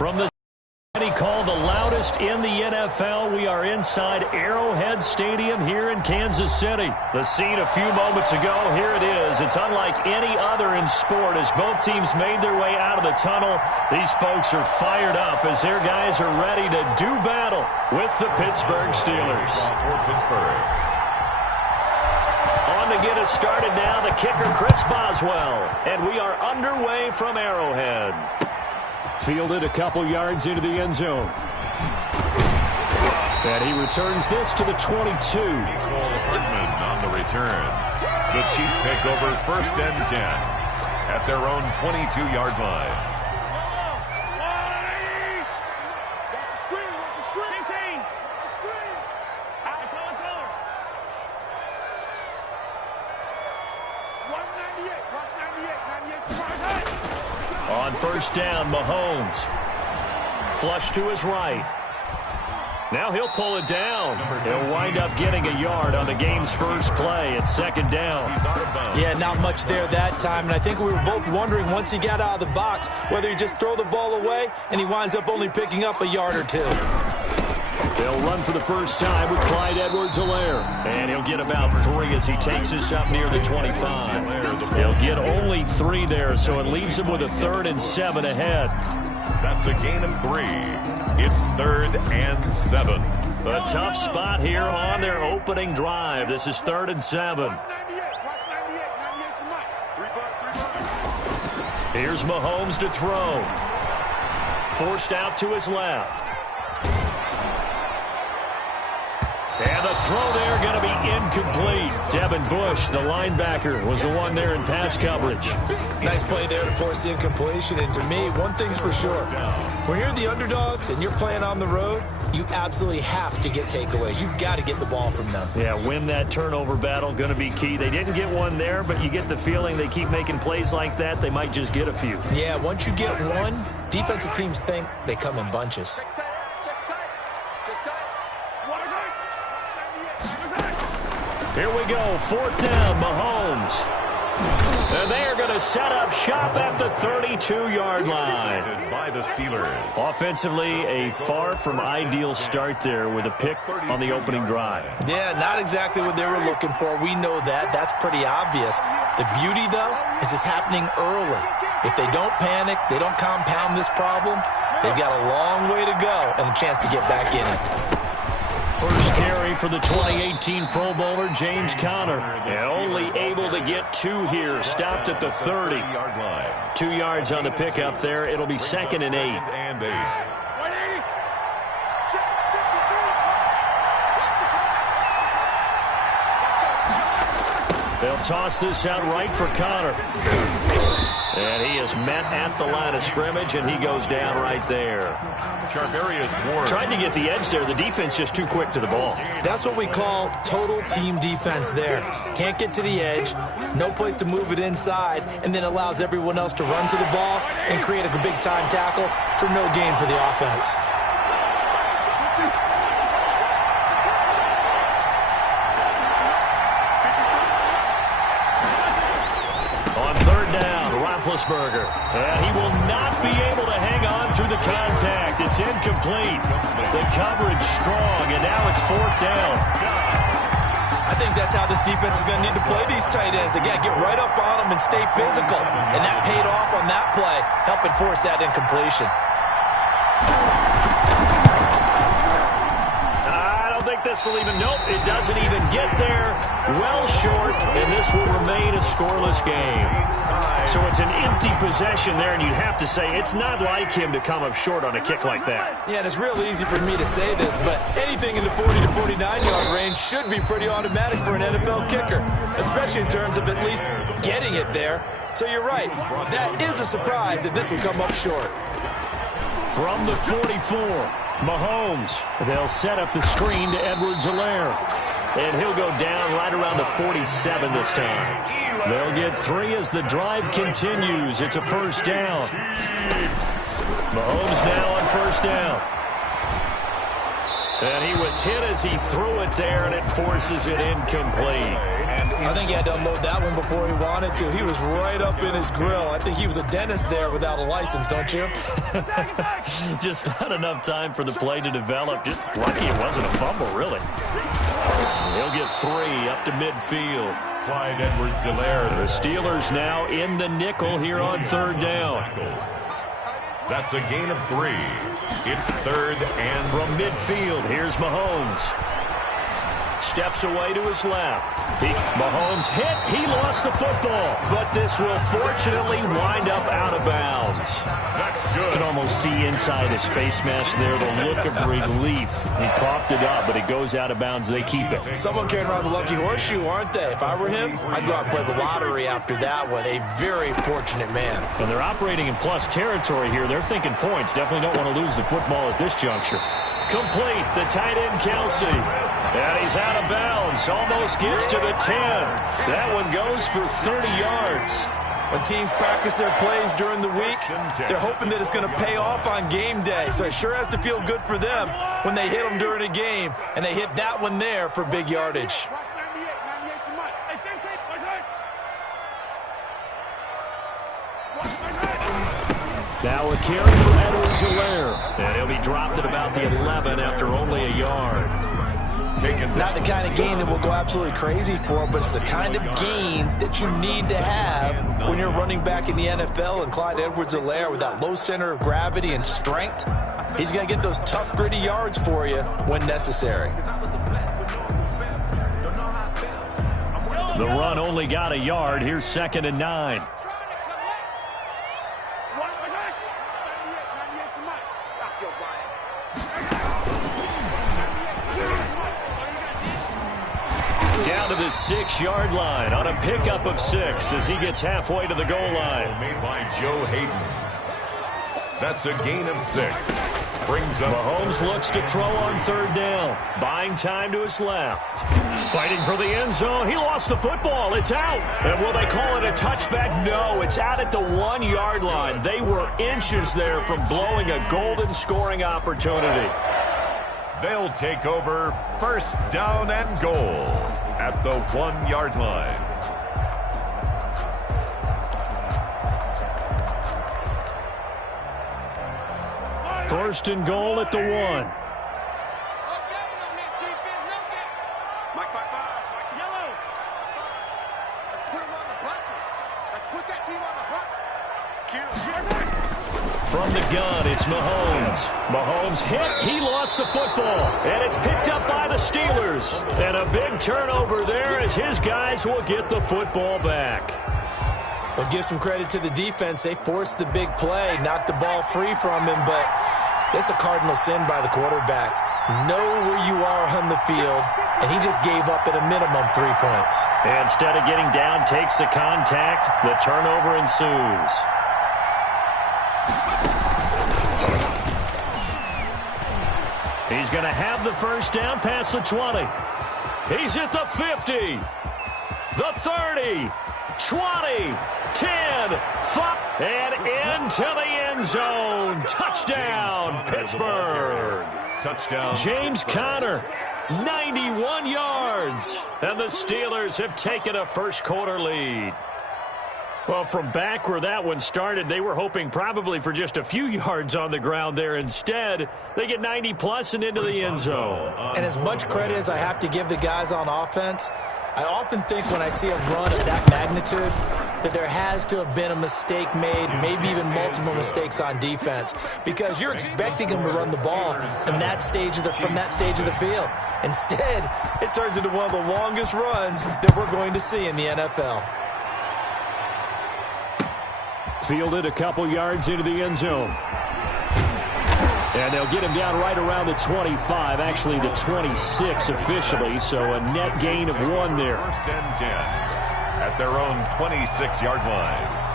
From the he called the loudest in the NFL. We are inside Arrowhead Stadium here in Kansas City. The scene a few moments ago, here it is. It's unlike any other in sport as both teams made their way out of the tunnel. These folks are fired up as their guys are ready to do battle with the Pittsburgh Steelers. On to get us started now, the kicker Chris Boswell. And we are underway from Arrowhead. Fielded a couple yards into the end zone. And he returns this to the 22. Hardman on the return. The Chiefs take over 1st and 10 at their own 22-yard line. On 1st down, Mahomes. Flush to his right. Now he'll pull it down. He'll wind up getting a yard on the game's first play at 2nd down. Yeah, not much there that time. And I think we were both wondering once he got out of the box whether he just throw the ball away and he winds up only picking up a yard or two. They'll run for the first time with Clyde Edwards-Helaire. And he'll get about 3 as he takes us up near the 25. He'll get only 3 there, so it leaves him with a 3rd and 7 ahead. That's a gain of 3. It's 3rd and 7. A tough spot here on their opening drive. This is 3rd and 7. Here's Mahomes to throw. Forced out to his left. And the throw there going to be incomplete. Devin Bush, the linebacker, was the one there in pass coverage. Nice play there to force the incompletion. And to me, one thing's for sure. When you're the underdogs and you're playing on the road, you absolutely have to get takeaways. You've got to get the ball from them. Yeah, win that turnover battle, going to be key. They didn't get one there, but you get the feeling they keep making plays like that, they might just get a few. Yeah, once you get one, defensive teams think they come in bunches. Here we go, 4th down, Mahomes. And they are going to set up shop at the 32-yard line. By the Steelers. Offensively, a far from ideal start there with a pick on the opening drive. Yeah, not exactly what they were looking for. We know that. That's pretty obvious. The beauty, though, is it's happening early. If they don't panic, they don't compound this problem, they've got a long way to go and a chance to get back in it. First carry for the 2018 Pro Bowler, James Conner. And only able to get 2 here. Stopped at the 30. 2 yards on the pickup there. It'll be 2nd and 8. They'll toss this out right for Conner. And he is met at the line of scrimmage, and he goes down right there. Tried to get the edge there. The defense just too quick to the ball. That's what we call total team defense there. Can't get to the edge, no place to move it inside, and then allows everyone else to run to the ball and create a big-time tackle for no gain for the offense. Roethlisberger, and he will not be able to hang on through the contact. It's incomplete. The coverage strong, and now it's 4th down. I think that's how this defense is going to need to play these tight ends. They got to get right up on them and stay physical, and that paid off on that play, helping force that incompletion. This will even, nope, it doesn't even get there. Well short, and this will remain a scoreless game. So it's an empty possession there, and you'd have to say it's not like him to come up short on a kick like that. Yeah, and it's real easy for me to say this, but anything in the 40 to 49-yard range should be pretty automatic for an NFL kicker, especially in terms of at least getting it there. So you're right, that is a surprise that this would come up short. From the 44, Mahomes. They'll set up the screen to Edwards-Helaire. And he'll go down right around the 47 this time. They'll get 3 as the drive continues. It's a 1st down. Mahomes now on 1st down. And he was hit as he threw it there, and it forces it incomplete. I think he had to unload that one before he wanted to. He was right up in his grill. I think he was a dentist there without a license, don't you? Just not enough time for the play to develop. Just lucky it wasn't a fumble, really. He'll get 3 up to midfield. Clyde Edwards-Helaire. The Steelers now in the nickel here on 3rd down. That's a gain of 3. It's 3rd and from midfield. Here's Mahomes. Steps away to his left. Mahomes hit. He lost the football. But this will fortunately wind up out of bounds. That's good. You can almost see inside his face mask there the look of relief. He coughed it up, but it goes out of bounds. They keep it. Someone carrying around the lucky horseshoe, aren't they? If I were him, I'd go out and play the lottery after that one. A very fortunate man. And they're operating in plus territory here. They're thinking points. Definitely don't want to lose the football at this juncture. Complete. The tight end, Kelsey. And he's out of bounds. Almost gets to the 10. That one goes for 30 yards. When teams practice their plays during the week, they're hoping that it's going to pay off on game day. So it sure has to feel good for them when they hit them during a game. And they hit that one there for big yardage. Now a carry for Edwards-Helaire. And he'll be dropped at about the 11 after only a yard. Not the kind of game that we'll go absolutely crazy for, but it's the kind of game that you need to have when you're running back in the NFL. And Clyde Edwards-Helaire, with that low center of gravity and strength, he's going to get those tough, gritty yards for you when necessary. The run only got a yard. Here's 2nd and 9. Down to the 6-yard line on a pickup of 6 as he gets halfway to the goal line. Made by Joe Hayden. That's a gain of 6. Brings up. Mahomes looks to throw on 3rd down. Buying time to his left. Fighting for the end zone. He lost the football. It's out. And will they call it a touchback? No, it's out at the 1-yard line. They were inches there from blowing a golden scoring opportunity. They'll take over 1st down and goal at the 1-yard line. First and goal at the 1. From the gun, it's Mahomes. Mahomes hit. He lost the football. And it's picked up by the Steelers. And a big turnover there as his guys will get the football back. Well, give some credit to the defense. They forced the big play, knocked the ball free from him, but it's a cardinal sin by the quarterback. Know where you are on the field, and he just gave up at a minimum 3 points. And instead of getting down, takes the contact. The turnover ensues. He's going to have the first down past the 20. He's at the 50, the 30, 20, 10, 5, and into the end zone. Touchdown, Pittsburgh. Touchdown. James Conner, 91 yards. And the Steelers have taken a first-quarter lead. Well, from back where that one started, they were hoping probably for just a few yards on the ground there. Instead, they get 90-plus and into the end zone. And as much credit as I have to give the guys on offense, I often think when I see a run of that magnitude that there has to have been a mistake made, maybe even multiple mistakes on defense, because you're expecting them to run the ball from that stage of the field. Instead, it turns into one of the longest runs that we're going to see in the NFL. Fielded a couple yards into the end zone. And they'll get him down right around the 25, actually the 26 officially, so a net gain of 1 there. 1st and 10 at their own 26-yard line.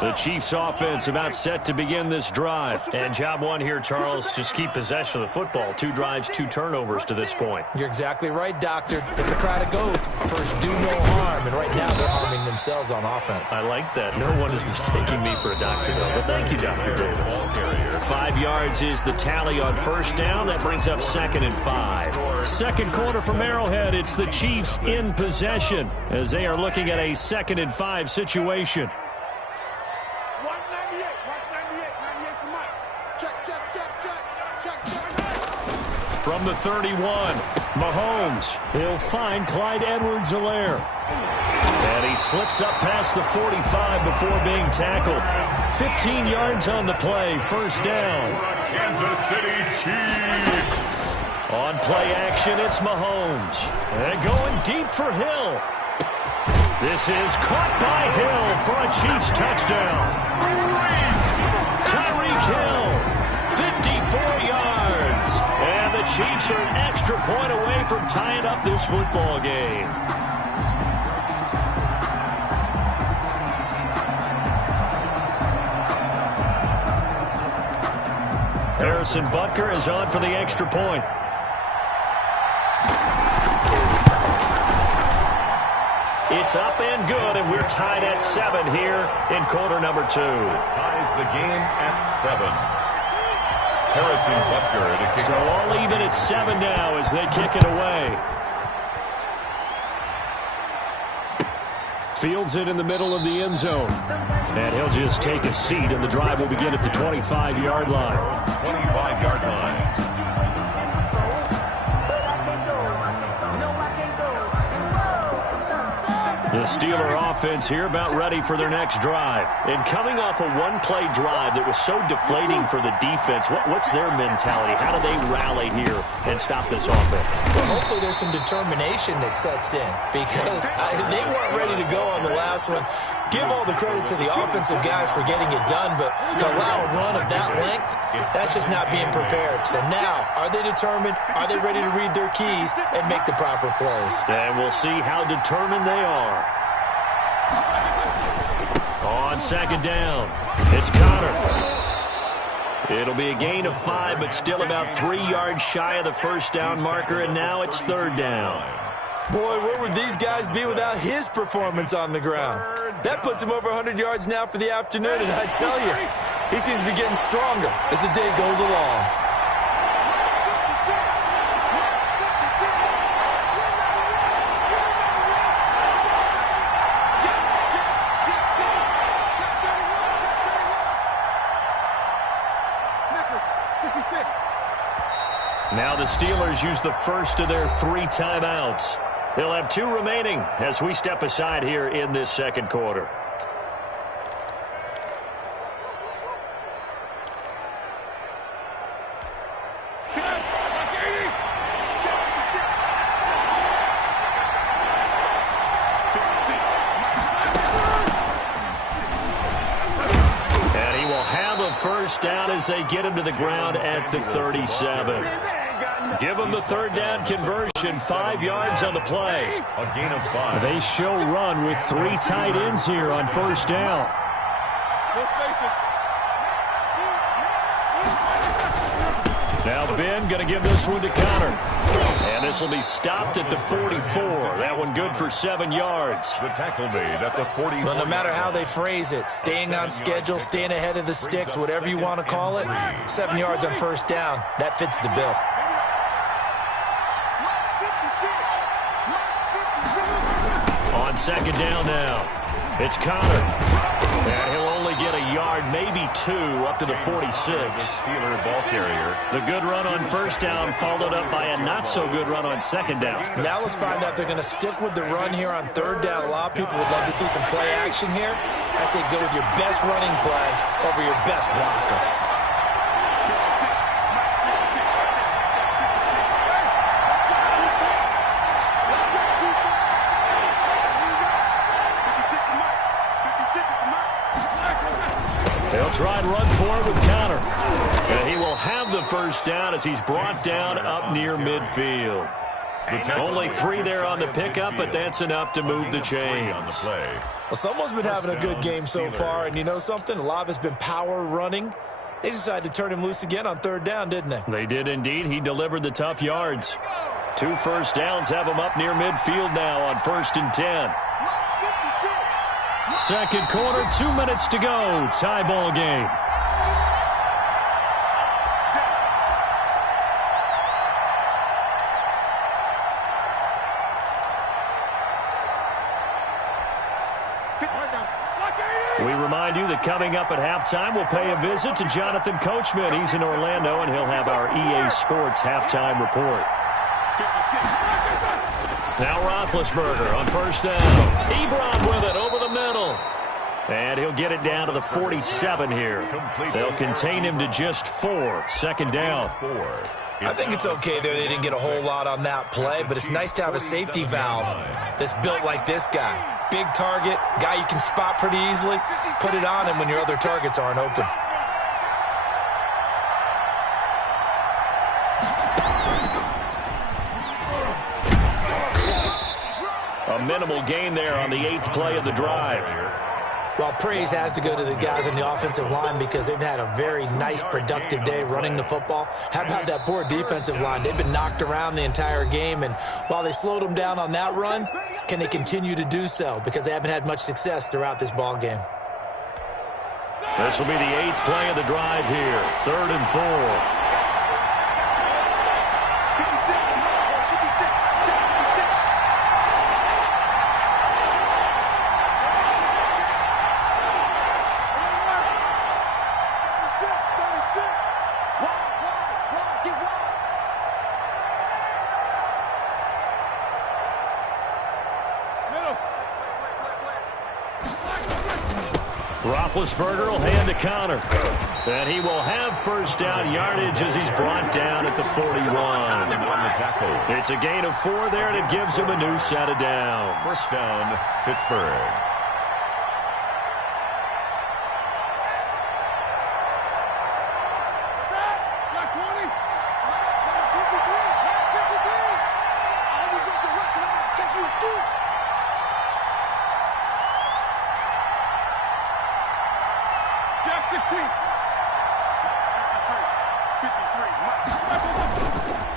The Chiefs offense about set to begin this drive. And job one here, Charles, just keep possession of the football. 2 drives, 2 turnovers to this point. You're exactly right, Doctor. Hippocratic oath. First, do no harm. And right now, they're harming themselves on offense. I like that. No one is mistaking me for a doctor, though. But thank you, Dr. Davis. 5 yards is the tally on first down. That brings up 2nd and 5. Second quarter from Arrowhead. It's the Chiefs in possession as they are looking at a 2nd and 5 situation. From the 31, Mahomes. He'll find Clyde Edwards-Helaire. And he slips up past the 45 before being tackled. 15 yards on the play, first down. Kansas City Chiefs. On play action, it's Mahomes. And going deep for Hill. This is caught by Hill for a Chiefs touchdown. Tyreek Hill, 54 yards. And the Chiefs are an extra point away from tying up this football game. Harrison Butker is on for the extra point. It's up and good, and we're tied at 7 here in quarter number 2. Ties the game at 7. Harrison Butker to kick. So all even at 7 now as they kick it away. Fields it in the middle of the end zone. And he'll just take a seat, and the drive will begin at the 25-yard line. 25-yard line. The Steeler offense here about ready for their next drive. And coming off a one-play drive that was so deflating for the defense, what's their mentality? How do they rally here and stop this offense? Well, hopefully there's some determination that sets in because they weren't ready to go on the last one. Give all the credit to the offensive guys for getting it done, but to allow a run of that length, that's just not being prepared. So now, are they determined? Are they ready to read their keys and make the proper plays? And we'll see how determined they are. On second down, it's Connor. It'll be a gain of 5, but still about 3 yards shy of the first down marker, and now it's 3rd down. Boy, where would these guys be without his performance on the ground? That puts him over 100 yards now for the afternoon, and I tell you, he seems to be getting stronger as the day goes along. Now the Steelers use the first of their 3 timeouts. They'll have 2 remaining as we step aside here in this second quarter. And he will have a first down as they get him to the ground at the 37. Give them the 3rd down conversion, 5 yards on the play. A gain of 5. They show run with 3 tight ends here on first down. Now Ben going to give this one to Connor. And this will be stopped at the 44. That one good for 7 yards. The tackle made at the 44. Well, no matter how they phrase it, staying on schedule, staying ahead of the sticks, whatever you want to call it, 7 yards on first down, that fits the bill. On second down now, it's Connor. And he'll only get a yard, maybe 2, up to the 46. Steeler ball carrier. The good run on first down followed up by a not-so-good run on second down. Now let's find out if they're going to stick with the run here on 3rd down. A lot of people would love to see some play action here. I say go with your best running play over your best blocker. They'll try and run for it with Connor. And he will have the first down as he's brought down up near midfield. Only 3 there on the pickup, but that's enough to move the chains. On the play. Well, someone's been having a good game so far, and you know something? A lot of it's been power running. They decided to turn him loose again on third down, didn't they? They did indeed. He delivered the tough yards. 2 first downs have him up near midfield now on 1st and 10. Second quarter, 2 minutes to go. Tie ball game. We remind you that coming up at halftime, we'll pay a visit to Jonathan Coachman. He's in Orlando, and he'll have our EA Sports halftime report. Now Roethlisberger on 1st down. Ebron with it over the middle. And he'll get it down to the 47 here. They'll contain him to just 4. 2nd down. I think it's okay there. They didn't get a whole lot on that play, but it's nice to have a safety valve that's built like this guy. Big target, guy you can spot pretty easily. Put it on him when your other targets aren't open. A minimal gain there on the 8th play of the drive. Well, praise has to go to the guys on the offensive line because they've had a very nice, productive day running the football. How about that poor defensive line? They've been knocked around the entire game, and while they slowed them down on that run, can they continue to do so? Because they haven't had much success throughout this ball game. This will be the 8th play of the drive here. 3rd and 4. Roethlisberger will hand to Connor. And he will have 1st down yardage as he's brought down at the 41. It's a gain of 4 there, and it gives him a new set of downs. 1st down, Pittsburgh.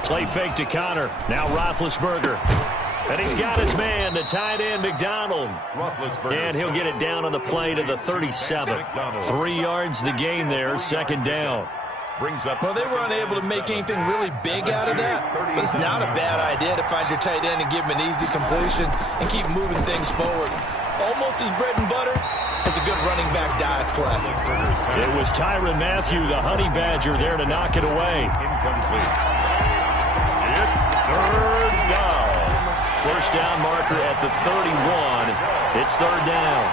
Play fake to Connor. Now Roethlisberger. And he's got his man, the tight end, McDonald. And he'll get it down on the play to the 37. 3 yards the gain there, 2nd down. Well, they were unable to make anything really big out of that, but it's not a bad idea to find your tight end and give him an easy completion and keep moving things forward. Almost as bread and butter as a good running back dive play. It was Tyrann Mathieu, the Honey Badger, there to knock it away. Incomplete. It's 3rd down. 1st down marker at the 31. It's 3rd down.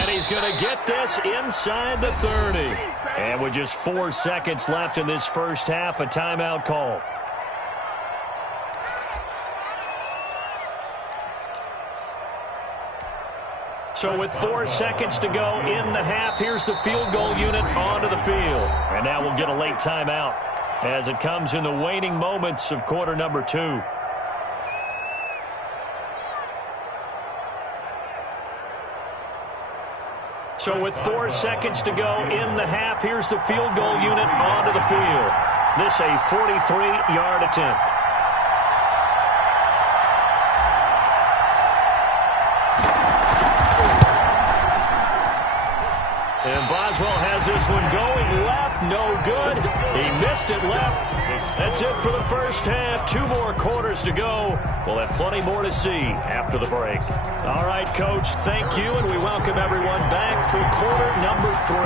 And he's going to get this inside the 30. And with just 4 seconds left in this first half, a timeout call. So with 4 seconds to go in the half, here's the field goal unit onto the field. And now we'll get a late timeout as it comes in the waning moments of quarter number 2. So with 4 seconds to go in the half, here's the field goal unit onto the field. This a 43-yard attempt. And Boswell has this one going left, no good. He missed it left. That's it for the first half. 2 more quarters to go. We'll have plenty more to see after the break. All right, Coach, thank you, and we welcome everyone back for quarter number 3.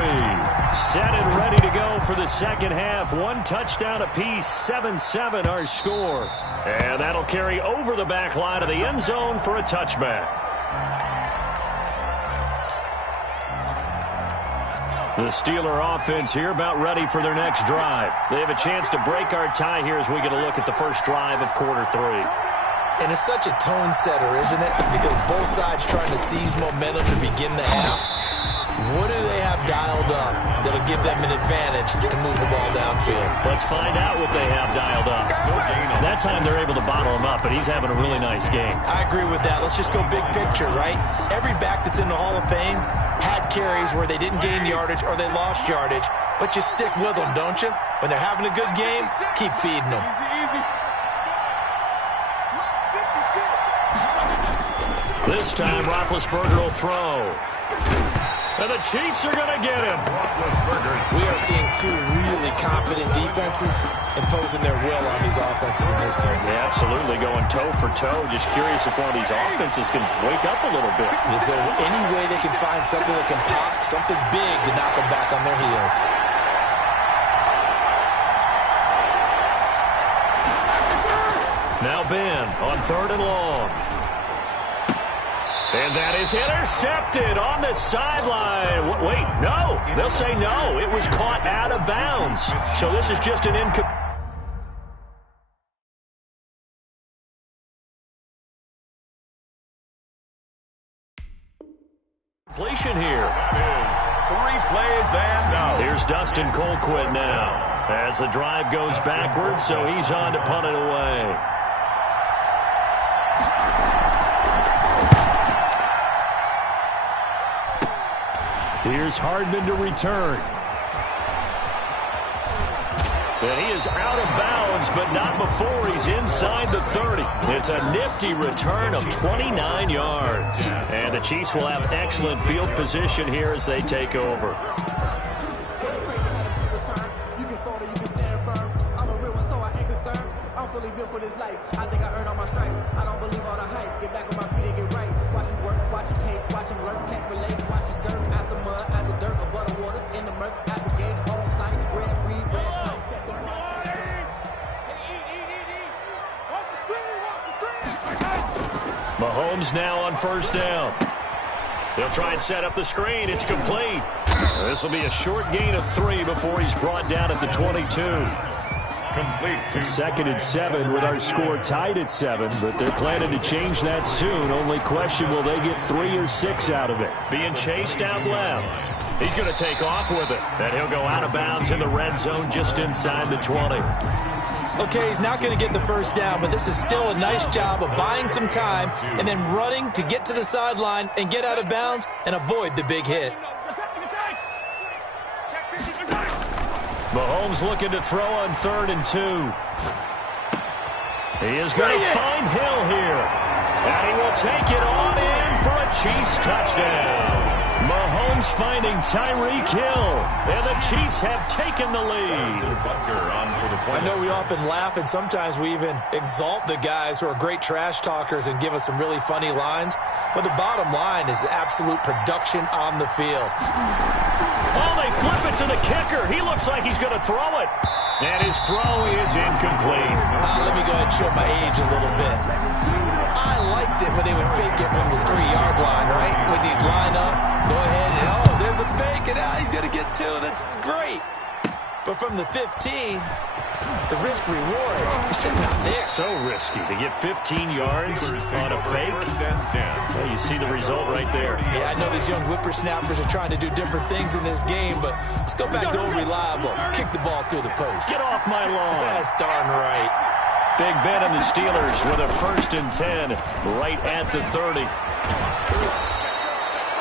Set and ready to go for the second half. 1 touchdown apiece, 7-7 our score. And that'll carry over the back line of the end zone for a touchback. The Steeler offense here about ready for their next drive. They have a chance to break our tie here as we get a look at the first drive of quarter 3. And it's such a tone setter, isn't it? Because both sides trying to seize momentum to begin the half. What do they have dialed up that'll give them an advantage to move the ball downfield? Let's find out what they have dialed up. That time they're able to bottle him up, but he's having a really nice game. I agree with that. Let's just go big picture, right? Every back that's in the Hall of Fame had carries where they didn't gain yardage or they lost yardage, but you stick with them, don't you? When they're having a good game, keep feeding them. This time, Roethlisberger will throw. And the Chiefs are going to get him. We are seeing two really confident defenses imposing their will on these offenses in this game. Yeah, absolutely, going toe for toe. Just curious if one of these offenses can wake up a little bit. Is there any way they can find something that can pop, something big to knock them back on their heels? Now Ben on 3rd and long. And that is intercepted on the sideline. Wait, no. They'll say no. It was caught out of bounds. So this is just an completion here. That is 3 plays and out. Here's Dustin Colquitt now as the drive goes backwards, so he's on to punt it away. Here's Hardman to return. And he is out of bounds, but not before he's inside the 30. It's a nifty return of 29 yards. And the Chiefs will have excellent field position here as they take over. Mahomes now on 1st down. They'll try and set up the screen. It's complete. This will be a short gain of 3 before he's brought down at the 22. Complete. 2nd and 7 with our score tied at 7, but they're planning to change that soon. Only question, will they get 3 or 6 out of it? Being chased out left. He's going to take off with it. And he'll go out of bounds in the red zone just inside the 20. Okay, he's not going to get the 1st down, but this is still a nice job of buying some time and then running to get to the sideline and get out of bounds and avoid the big hit. Mahomes looking to throw on 3rd and 2. He is going to find Hill here. And he will take it on in for a Chiefs touchdown. Mahomes finding Tyreek Hill. And the Chiefs have taken the lead. I know we often laugh and sometimes we even exalt the guys who are great trash talkers and give us some really funny lines. But the bottom line is absolute production on the field. Oh, they flip it to the kicker. He looks like he's going to throw it. And his throw is incomplete. Let me go ahead and show my age a little bit. I liked it when they would fake it from the 3-yard line, right? When you'd line up, go ahead, and oh, there's a fake, and he's going to get 2. That's great. But from the 15, the risk-reward is just not there. So risky to get 15 yards on a fake. Well, you see the result right there. Yeah, I know these young whippersnappers are trying to do different things in this game, but let's go back to old reliable. Kick the ball through the post. Get off my lawn. That's darn right. Big Ben and the Steelers with a 1st and 10 right at the 30.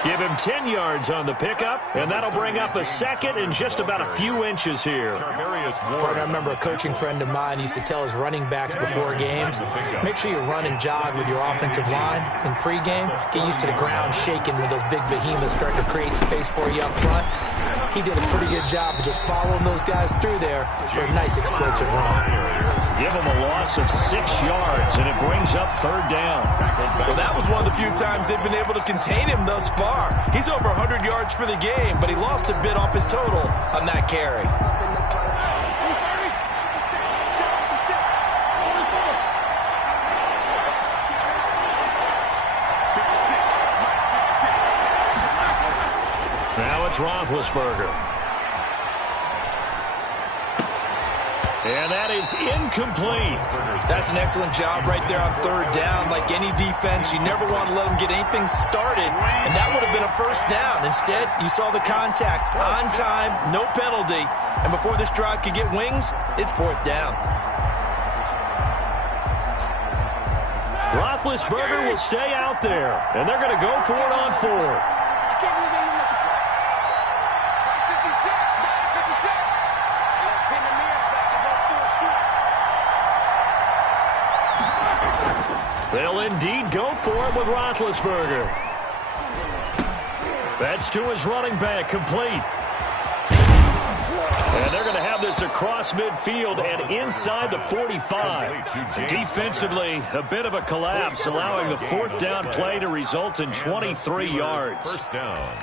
Give him 10 yards on the pickup, and that'll bring up a 2nd and just about a few inches here. I remember a coaching friend of mine used to tell his running backs before games, make sure you run and jog with your offensive line in pregame. Get used to the ground shaking when those big behemoths start to create space for you up front. He did a pretty good job of just following those guys through there for a nice explosive run. Give him a loss of 6 yards, and it brings up 3rd down. Well, that was one of the few times they've been able to contain him thus far. He's over 100 yards for the game, but he lost a bit off his total on that carry. Now it's Roethlisberger. And that is incomplete. That's an excellent job right there on third down. Like any defense, you never want to let them get anything started, and that would have been a first down. Instead, you saw the contact on time, no penalty, and before this drive could get wings, it's fourth down. Roethlisberger will stay out there, and they're going to go for it on fourth. They'll indeed go for it with Roethlisberger. That's to his running back, complete. And they're going to have this across midfield and inside the 45. Defensively, a bit of a collapse, allowing the fourth down play to result in 23 yards. First down.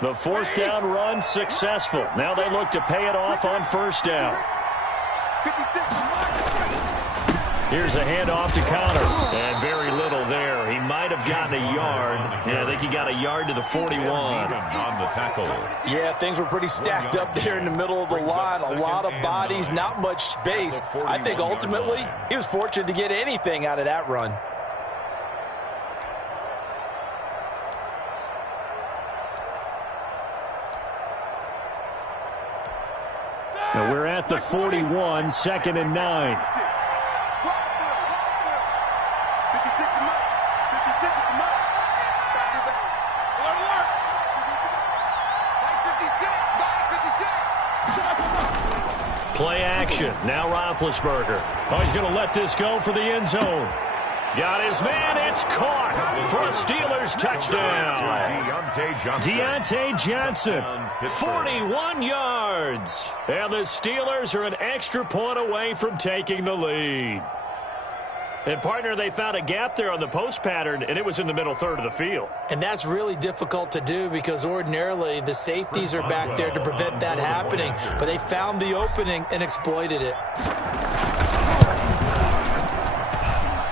The fourth down run successful. Now they look to pay it off on first down. Here's a handoff to Connor. And very little there. He might have gotten a yard. Yeah, I think he got a yard to the 41. On the tackle. Yeah, things were pretty stacked up there in the middle of the line. A lot of bodies, not much space. I think ultimately he was fortunate to get anything out of that run. Now we're at the 41, 2nd and 9. Play action. Now Roethlisberger. Oh, he's going to let this go for the end zone. Got his man. It's caught for a Steelers touchdown. Deontay Johnson, 41 yards. And the Steelers are an extra point away from taking the lead. And, partner, they found a gap there on the post pattern, and it was in the middle third of the field. And that's really difficult to do because ordinarily the safeties are back there to prevent that happening. But they found the opening and exploited it.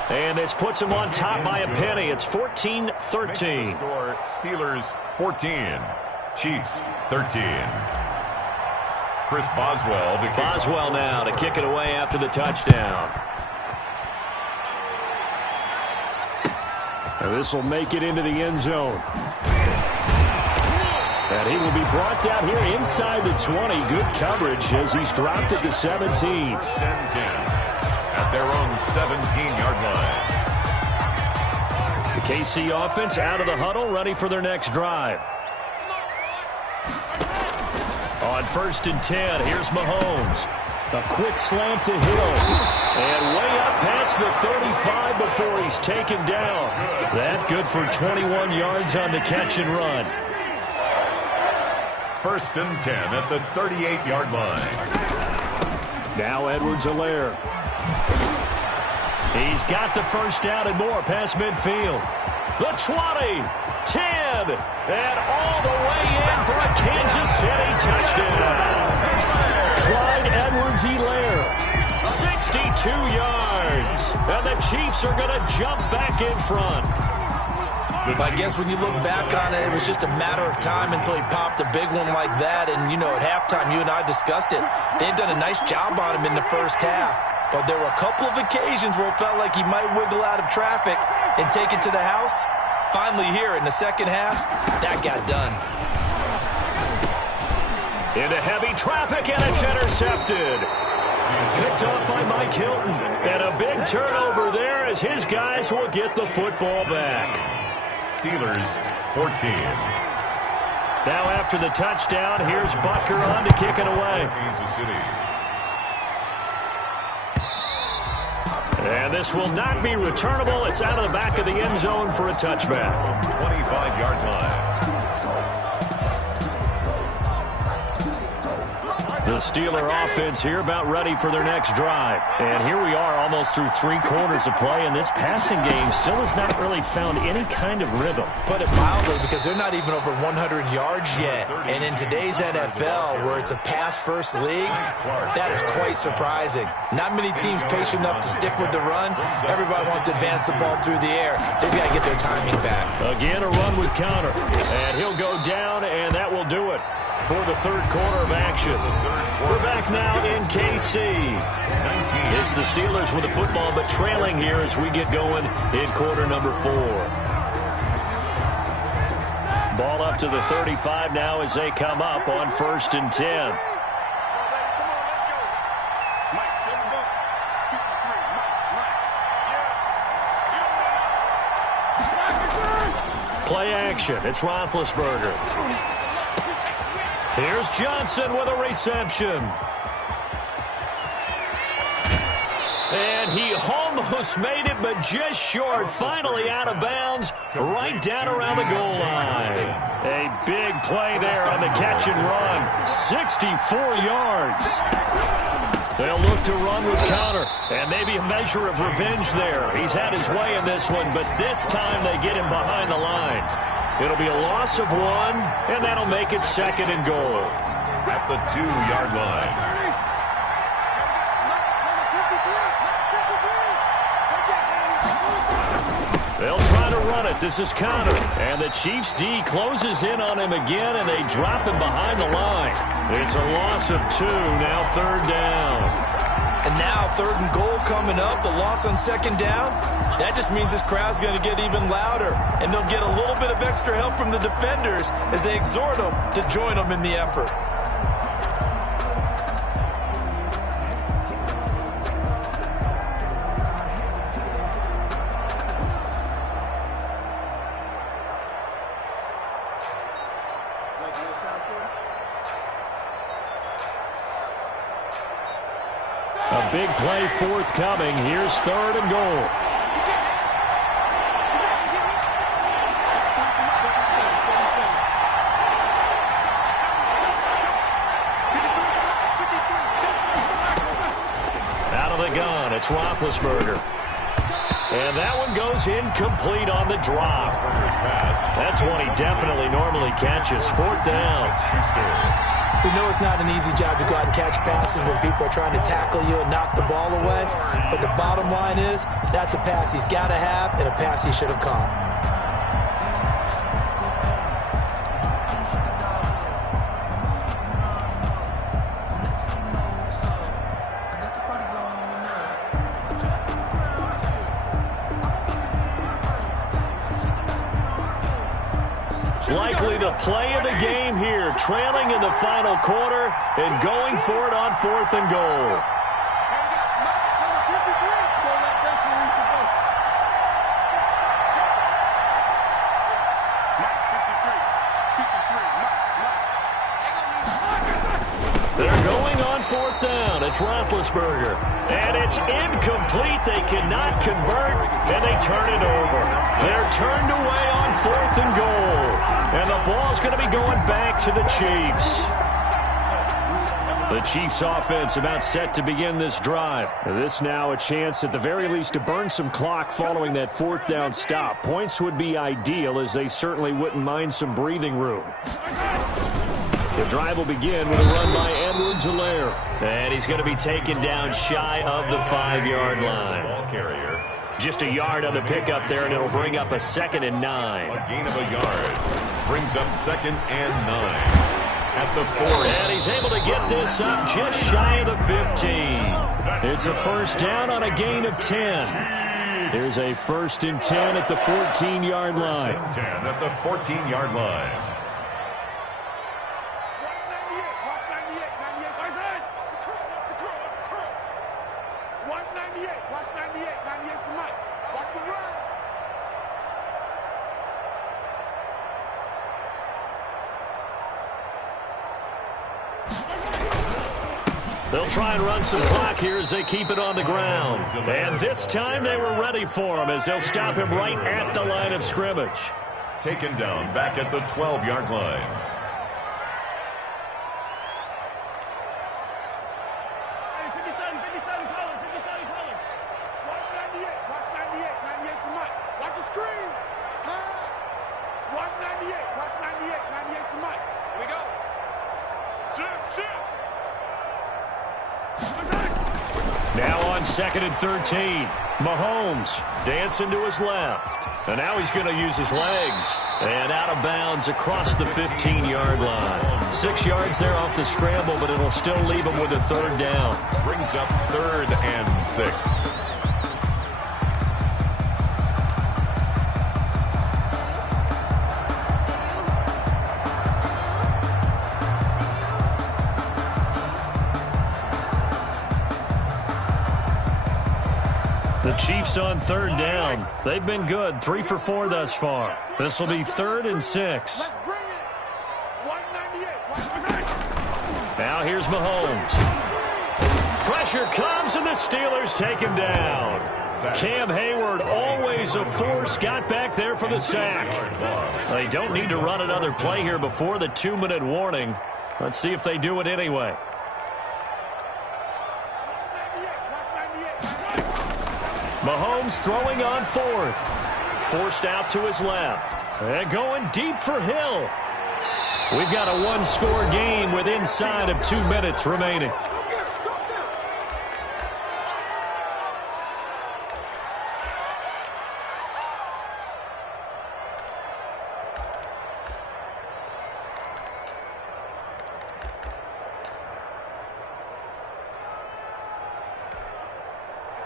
And this puts them on top by a penny. It's 14-13. Score, Steelers 14, Chiefs 13. Chris Boswell to kick Boswell now to kick it away after the touchdown. And this will make it into the end zone. And he will be brought down here inside the 20. Good coverage as he's dropped at the 17. First and 10 at their own 17-yard line. The KC offense out of the huddle, ready for their next drive. On 1st and 10, here's Mahomes. A quick slant to Hill. And way up past the 35 before he's taken down. That good for 21 yards on the catch and run. 1st and 10 at the 38-yard line. Now Edwards-Helaire. He's got the first down and more past midfield. The 20, 10, and all the way in for a Kansas City touchdown. Clyde Edwards-Helaire, 62 yards. And the Chiefs are going to jump back in front. I guess when you look back on it, it was just a matter of time until he popped a big one like that. And, you know, at halftime, you and I discussed it. They had done a nice job on him in the first half. But there were a couple of occasions where it felt like he might wiggle out of traffic and take it to the house. Finally here in the second half, that got done. Into heavy traffic, and it's intercepted. Picked off by Mike Hilton. And a big turnover there as his guys will get the football back. Steelers 14. Now after the touchdown, here's Butker on to kick it away. Kansas City. And this will not be returnable. It's out of the back of the end zone for a touchback. 25-yard line. The Steeler offense here about ready for their next drive. And here we are almost through 3 quarters of play, and this passing game still has not really found any kind of rhythm. Put it mildly, because they're not even over 100 yards yet. And in today's NFL, where it's a pass-first league, that is quite surprising. Not many teams patient enough to stick with the run. Everybody wants to advance the ball through the air. They've got to get their timing back. Again, a run with Connor. And he'll go down, and that will do it. for the third quarter of action. We're back now in KC. It's the Steelers with the football, but trailing here as we get going in quarter number 4. Ball up to the 35 now as they come up on 1st and 10. Play action. It's Roethlisberger. Here's Johnson with a reception. And he almost made it, but just short. Finally out of bounds, right down around the goal line. A big play there on the catch and run. 64 yards. They'll look to run with Connor, and maybe a measure of revenge there. He's had his way in this one, but this time they get him behind the line. It'll be a loss of 1, and that'll make it 2nd and goal. At the 2-yard line. They'll try to run it. This is Connor. And the Chiefs' D closes in on him again, and they drop him behind the line. It's a loss of 2, now 3rd down. And now 3rd and goal coming up, the loss on 2nd down. That just means this crowd's going to get even louder, and they'll get a little bit of extra help from the defenders as they exhort them to join them in the effort. A big play forthcoming. Here's 3rd and goal. Out of the gun, it's Roethlisberger. And that one goes incomplete on the drop. That's one he definitely normally catches. 4th down. We know it's not an easy job to go out and catch passes when people are trying to tackle you and knock the ball away. But the bottom line is, that's a pass he's got to have and a pass he should have caught. Likely the play of the game here, trailing in the final quarter and going for it on 4th and goal. They're going on 4th down. It's Roethlisberger. And it's incomplete. They cannot convert, and they turn it over. They're turned away on 4th and goal. And the ball's going to be going back to the Chiefs. The Chiefs offense about set to begin this drive. This now a chance at the very least to burn some clock following that 4th down stop. Points would be ideal, as they certainly wouldn't mind some breathing room. The drive will begin with a run by Edwards-Helaire. And he's going to be taken down shy of the 5-yard line. Ball carrier. Just a yard on the pickup there, and it'll bring up a 2nd and 9. A gain of a yard. Brings up 2nd and 9. At the 4. And he's able to get this up just shy of the 15. It's a 1st down on a gain of 10. Here's a 1st and 10 at the 14-yard line. 10 at the 14-yard line. They'll try and run some clock here as they keep it on the ground. And this time they were ready for him as they'll stop him right at the line of scrimmage. Taken down back at the 12-yard line. Now on 2nd and 13. Mahomes dancing to his left. And now he's going to use his legs. And out of bounds across the 15-yard line. 6 yards there off the scramble, but it'll still leave him with a third down. Brings up 3rd and 6. The Chiefs on 3rd down. They've been good, 3 for 4 thus far. This will be 3rd and 6. Now here's Mahomes. Pressure comes, and the Steelers take him down. Cam Hayward, always a force, got back there for the sack. They don't need to run another play here before the 2-minute warning. Let's see if they do it anyway. Mahomes throwing on 4th. Forced out to his left. And going deep for Hill. We've got a one-score game with inside of 2 minutes remaining.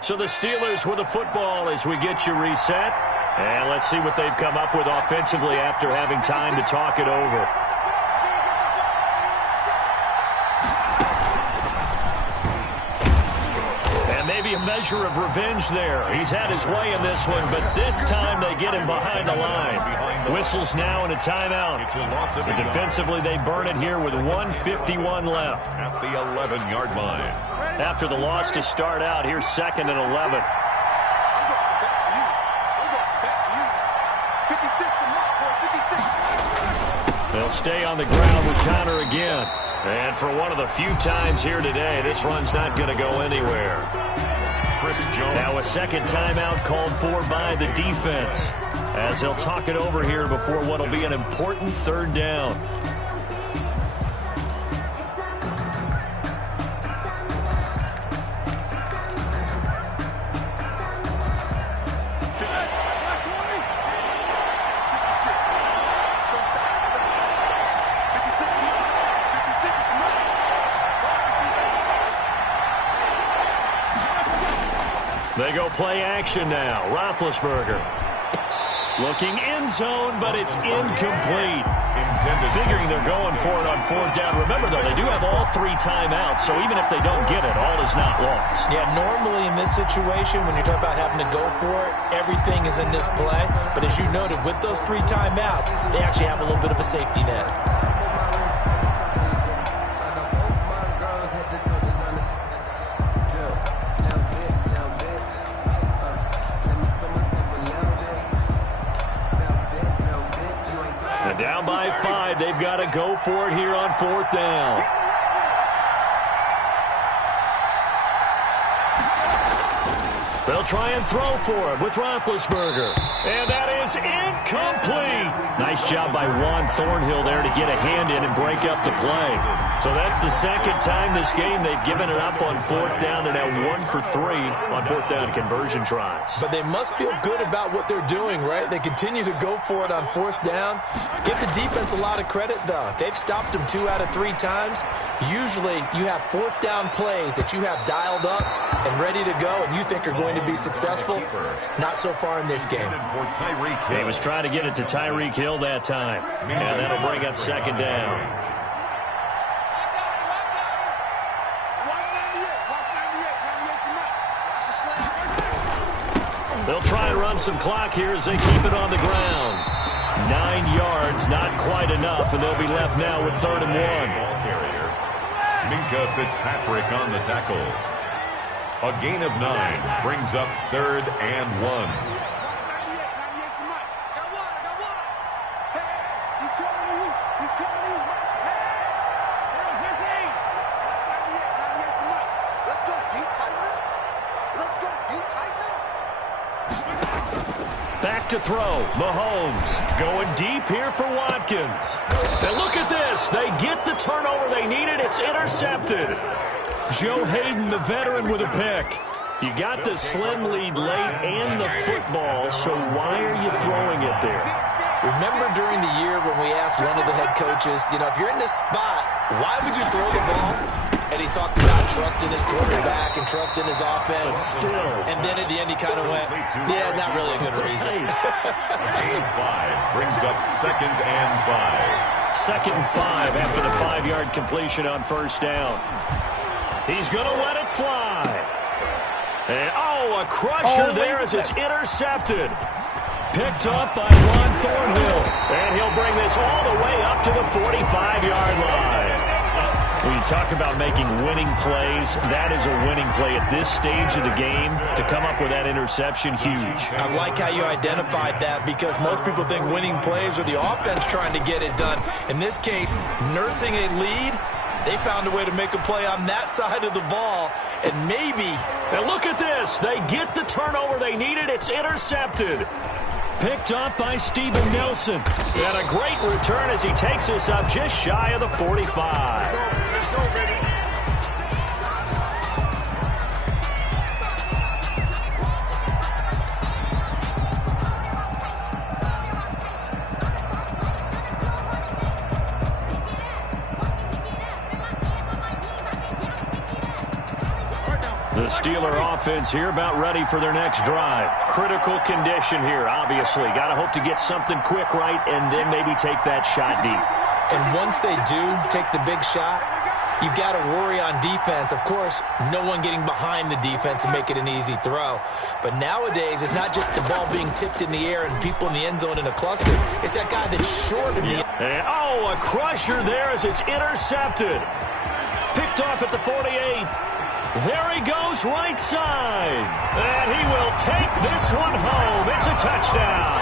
So the Steelers with the football as we get you reset. And let's see what they've come up with offensively after having time to talk it over. And maybe a measure of revenge there. He's had his way in this one, but this time they get him behind the line. Whistles now and a timeout. So defensively they burn it here with 1:51 left. At the 11-yard line. After the loss to start out, here's 2nd and 11. They'll stay on the ground with Connor again. And for one of the few times here today, this run's not going to go anywhere. Chris Jones. Now a second timeout called for by the defense, as they'll talk it over here before what will be an important 3rd down. They go play action now. Roethlisberger looking end zone, but it's incomplete. Figuring they're going for it on 4th down. Remember, though, they do have all 3 timeouts, so even if they don't get it, all is not lost. Yeah, normally in this situation, when you talk about having to go for it, everything is in this play. But as you noted, with those 3 timeouts, they actually have a little bit of a safety net. Down by 5. They've got to go for it here on 4th down. They'll try and throw for it with Roethlisberger. And that is incomplete. Nice job by Juan Thornhill there to get a hand in and break up the play. So that's the second time this game they've given it up on 4th down, and now 1 for 3 on 4th down conversion tries. But they must feel good about what they're doing, right? They continue to go for it on 4th down. Give the defense a lot of credit, though. They've stopped them 2 out of 3 times. Usually you have 4th down plays that you have dialed up and ready to go and you think are going to be successful. Not so far in this game. He was trying to get it to Tyreek Hill that time. And that'll bring up 2nd down. They'll try and run some clock here as they keep it on the ground. 9 yards, not quite enough, and they'll be left now with 3rd and 1. Minkah Fitzpatrick on the tackle. A gain of 9 brings up 3rd and 1. Back to throw. Mahomes going deep here for Watkins. And look at this. They get the turnover they needed. It's intercepted. Joe Hayden, the veteran, with a pick. You got the slim lead late and the football, so why are you throwing it there? Remember during the year when we asked one of the head coaches, if you're in this spot, why would you throw the ball? And he talked about trusting his quarterback and trusting his offense. But still. And then at the end he kind of went, yeah, not really a good reason. Gain 5 brings up 2nd and 5. 2nd and 5 after the 5-yard completion on first down. He's going to let it fly. And, a crusher there as it's intercepted. Picked up by Ron Thornhill. And he'll bring this all the way up to the 45-yard line. When you talk about making winning plays, that is a winning play at this stage of the game. To come up with that interception, huge. I like how you identified that because most people think winning plays are the offense trying to get it done. In this case, nursing a lead, they found a way to make a play on that side of the ball. And maybe... And look at this. They get the turnover they needed. It's intercepted. Picked up by Steven Nelson. And a great return as he takes us up just shy of the 45. The Steeler offense here about ready for their next drive. Critical condition here, obviously. Got to hope to get something quick right and then maybe take that shot deep. And once they do take the big shot, you've got to worry on defense. Of course, no one getting behind the defense and make it an easy throw. But nowadays, it's not just the ball being tipped in the air and people in the end zone in a cluster. It's that guy that's short of the... And, a crusher there as it's intercepted. Picked off at the 48. There he goes right side. And he will take this one home. It's a touchdown.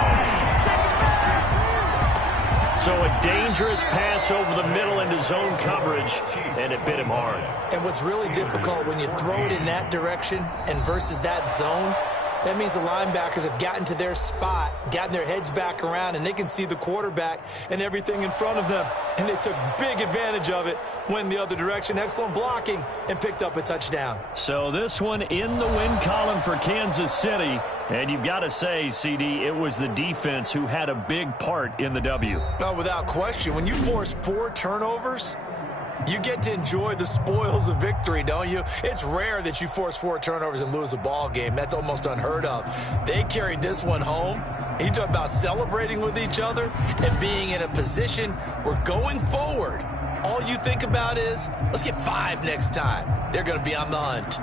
So a dangerous pass over the middle into zone coverage, and it bit him hard. And what's really difficult when you throw it in that direction and versus that zone, that means the linebackers have gotten to their spot, gotten their heads back around, and they can see the quarterback and everything in front of them. And they took big advantage of it, went the other direction. Excellent blocking, and picked up a touchdown. So this one in the win column for Kansas City. And you've got to say, CD, it was the defense who had a big part in the W. Oh, without question. When you force 4 turnovers, you get to enjoy the spoils of victory, don't you? It's rare that you force 4 turnovers and lose a ball game. That's almost unheard of. They carried this one home. You talk about celebrating with each other and being in a position where going forward, all you think about is, let's get 5 next time. They're going to be on the hunt.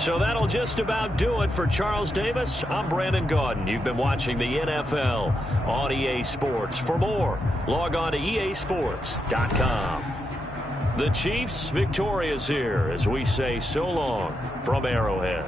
So that'll just about do it for Charles Davis. I'm Brandon Gaudin. You've been watching the NFL on EA Sports. For more, log on to easports.com. The Chiefs victorious here as we say so long from Arrowhead.